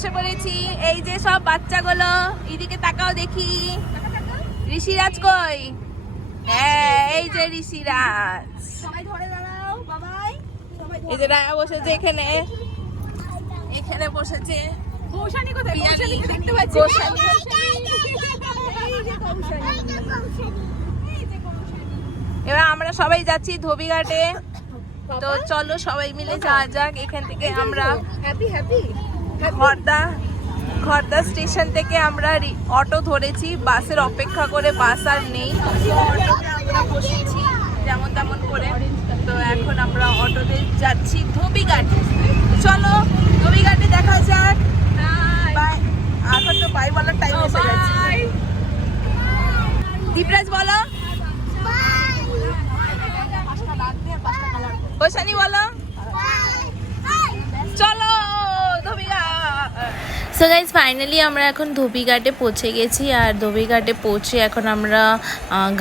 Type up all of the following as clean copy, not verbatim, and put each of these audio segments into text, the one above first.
বসে পড়েছি। এই যে সব বাচ্চাগুলো, এদিকে তাকাও দেখি। ঋষিরাজ কই? হ্যাঁ, এই যে ঋষিরাজ। সবাই ধরে দাঁড়াও বাবাই। এই যে রায়া বসেছে এখানে, এখানে বসেছে। কৌশানি কোথায়? পিয়ালি। কৌশানিকে দেখতে পাচ্ছি। কৌশানি। এই যে কৌশানি। এবার আমরা সবাই যাচ্ছি ধোবিঘাটে। তো চলো সবাই মিলে যাওয়া যাক। এখান থেকে আমরা হ্যাপি হ্যাপি। খড়দা স্টেশন থেকে আমরা অটো ধরেছি, বাসের অপেক্ষা করে। বাস আর নেই, অটোতে আমরা বসেছি যেমন তেমন করে। তো এখন আমরা অটোতে যাচ্ছি ধোবিঘাট। চলো ধোবিঘাটে দেখা যাক। বাই। এখন তো বাই বলার টাইম এসে গেছে। দীপরাজ বলো, কৌশানি বলো, চলো ধোবিঘাট। সো গাইজ ফাইনালি আমরা এখন ধোবিঘাটে পৌঁছে গেছি। আর ধোবিঘাটে পৌঁছে এখন আমরা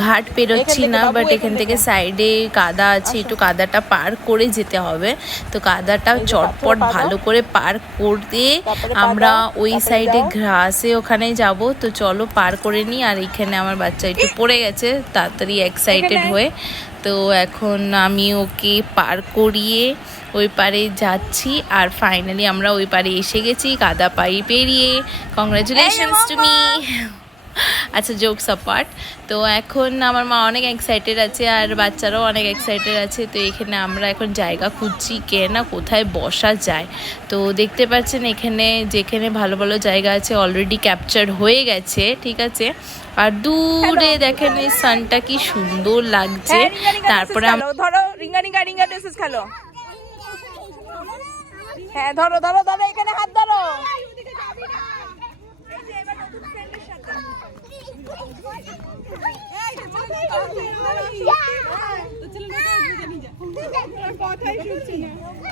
ঘাট পেরোচ্ছি না, বাট এখান থেকে সাইডে কাদা আছে, একটু কাদাটা পার করে যেতে হবে। তো কাদাটা চটপট ভালো করে পার করতে আমরা ওই সাইডে ঘাসে ওখানে যাব। তো চলো পার করে নিই। আর এখানে আমার বাচ্চা একটু পড়ে গেছে তাড়াতাড়ি এক্সাইটেড হয়ে। তো এখন আমি ওকে পার করিয়ে ওই পারে যাচ্ছি। আর ফাইনালি আমরা ওই পারে এসে গেছি কাদা পাই পেরিয়ে। Congratulations to me. আচ্ছা, জোকস অ্যাপার্ট। তো এখন আমার মা অনেক এক্সাইটেড আছে আর বাচ্চারাও অনেক এক্সাইটেড আছে। তো এখানে আমরা এখন জায়গা খুঁজছি কে না কোথায় বসা যায়। তো দেখতে পাচ্ছেন এখানে যেখানে ভালো ভালো জায়গা আছে অলরেডি ক্যাপচার হয়ে গেছে, ঠিক আছে। আর দূরে দেখেন এই সানটা কি সুন্দর লাগছে। তারপরে ধরো রিঙ্গা রিঙ্গা রিঙ্গা ড্রেসেস খেলো। হ্যাঁ ধরো ধরো ধরো, এখানে হাত ধরো।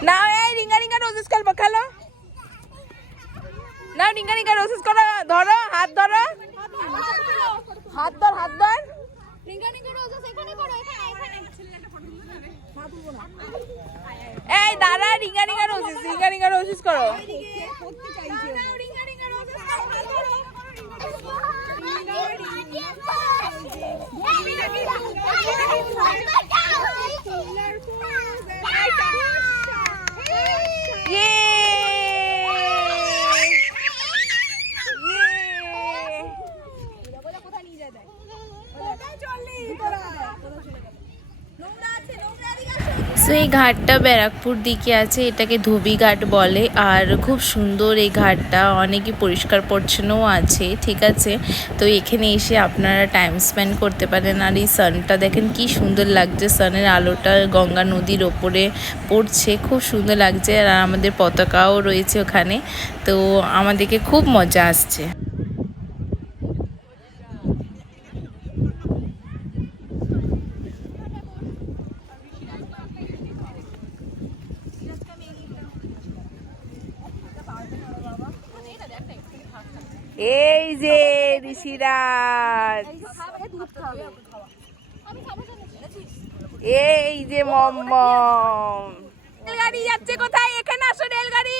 না এই রিঙ্গা রিঙ্গা রোজেস খেলবো, খেলো না। রিঙ্গা রিঙ্গা রোজেস করো, ধরো হাত ধরো, হাত ধর হাত ধর। এই দাঁড়া, রিঙ্গা রিঙ্গা রোজেস করো। সো এই ঘাটটা ব্যারাকপুর দিকে আছে, এটাকে ধোবিঘাট বলে। আর খুব সুন্দর এই ঘাটটা, অনেকই পরিষ্কার পরিচ্ছন্নও আছে, ঠিক আছে। তো এখানে এসে আপনারা টাইম স্পেন্ড করতে পারেন। আর এই সানটা দেখেন কি সুন্দর লাগছে, সানের আলোটা গঙ্গা নদীর ওপরে পড়ছে, খুব সুন্দর লাগছে। আর আমাদের পতাকাও রয়েছে ওখানে। তো আমাদেরকে খুব মজা আসছে। এই যে ঋষিরাজ, এই যে মম। রেলগাড়ি যাচ্ছে কোথায়? এখানে আসো, রেলগাড়ি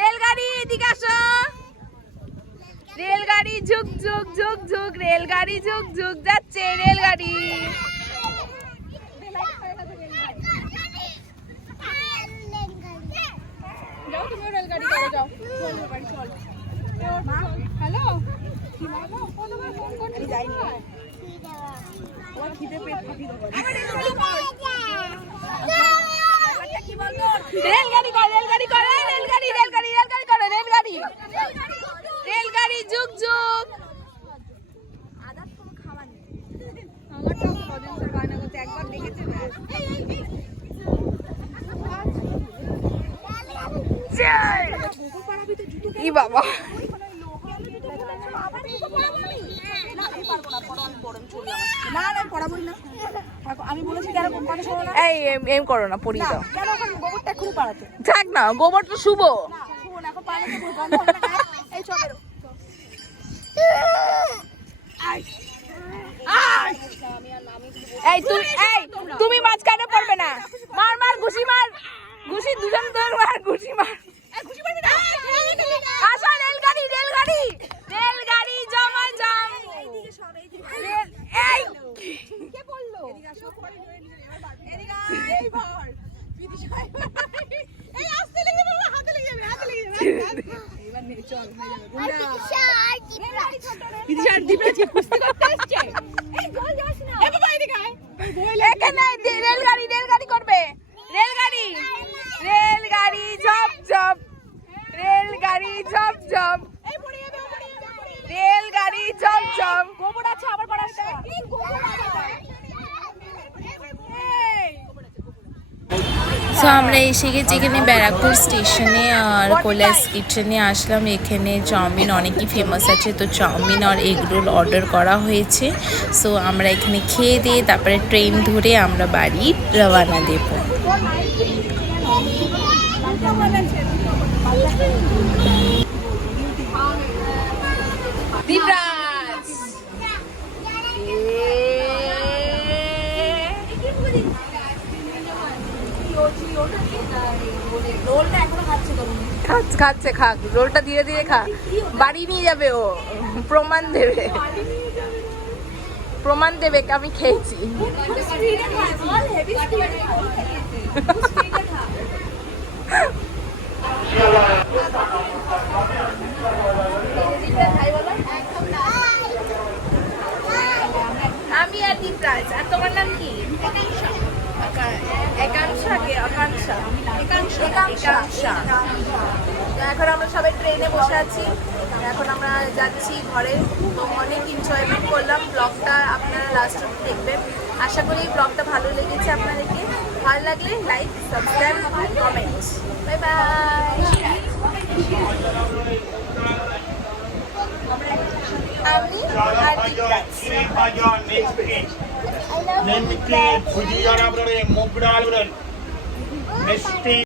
রেলগাড়ি এদিকে আসো। রেলগাড়ি ঝুক ঝুক ঝুক ঝুক, রেলগাড়ি ঝুক ঝুক যাচ্ছে রেলগাড়ি। যাও তুমি রেলগাড়ি করে যাও। হ্যালো, কি বলো? ফোন করতে যাইনি। ওর খিদে পেট ফাঁপি দেবো। কি বলবো? রেলগাড়ি কর, রেলগাড়ি কর, রেলগাড়ি রেলগাড়ি রেলগাড়ি করে, রেলগাড়ি রেলগাড়ি ঝুক ঝুক। আদার কোনো খাবার নেই। আমারটাও কদিন বায়না করতে একবার দেখেছে না। ই বাবা, এই এম করো না, পড়িয়ে দাও। থাক না, গোবর তো শুভ। এই তুমি মাঝখানে পড়বে না। মার মার ঘুষি মার, ঘুষি দুজন ধর মার, ঘুষি মার। এবার নে চল হয়ে যাবে বিদিশা দীপরা জি কুস্তি করতে আসছে এই জল যাস না এ বাবা এদিকে আয় এখানে রেলগাড়ি করবে রেলগাড়ি ঝপ ঝপ রেলগাড়ি ঝপ ঝপ এই পড়ে যাবে রেলগাড়ি ঝপ ঝপ গোবর আছে আবার পড়াস কি গোবর আছে সো আমরা এসে গেছি এখানে ব্যারাকপুর স্টেশনে আর কৈলাস কিচেনে আসলাম। এখানে চাউমিন অনেকই ফেমাস আছে, তো চাউমিন আর এগ রোল অর্ডার করা হয়েছে। সো আমরা এখানে খেয়ে দিয়ে তারপরে ট্রেন ধরে আমরা বাড়ি রওনা দেব। দীপরাজ খাচ্ছে খাক রোলটা ধীরে ধীরে খা, বাড়ি নিয়ে যাবে ও, প্রমাণ দেবে আমি খেয়েছি। আমি আর দীপরাজ। আর তোমার নাম কি? একাংশা। এখন আমরা সবাই ট্রেনে বসে আছি, এখন আমরা যাচ্ছি ঘরে। তো অনেক এনজয়মেন্ট করলাম, ব্লগটা আপনারা লাস্ট অবধি দেখবেন। আশা করি এই ব্লগটা ভালো লেগেছে আপনাদেরকে। ভালো লাগলে like, subscribe, comment. Bye bye. আমি আর দীপরাজ। Next page, Fuji,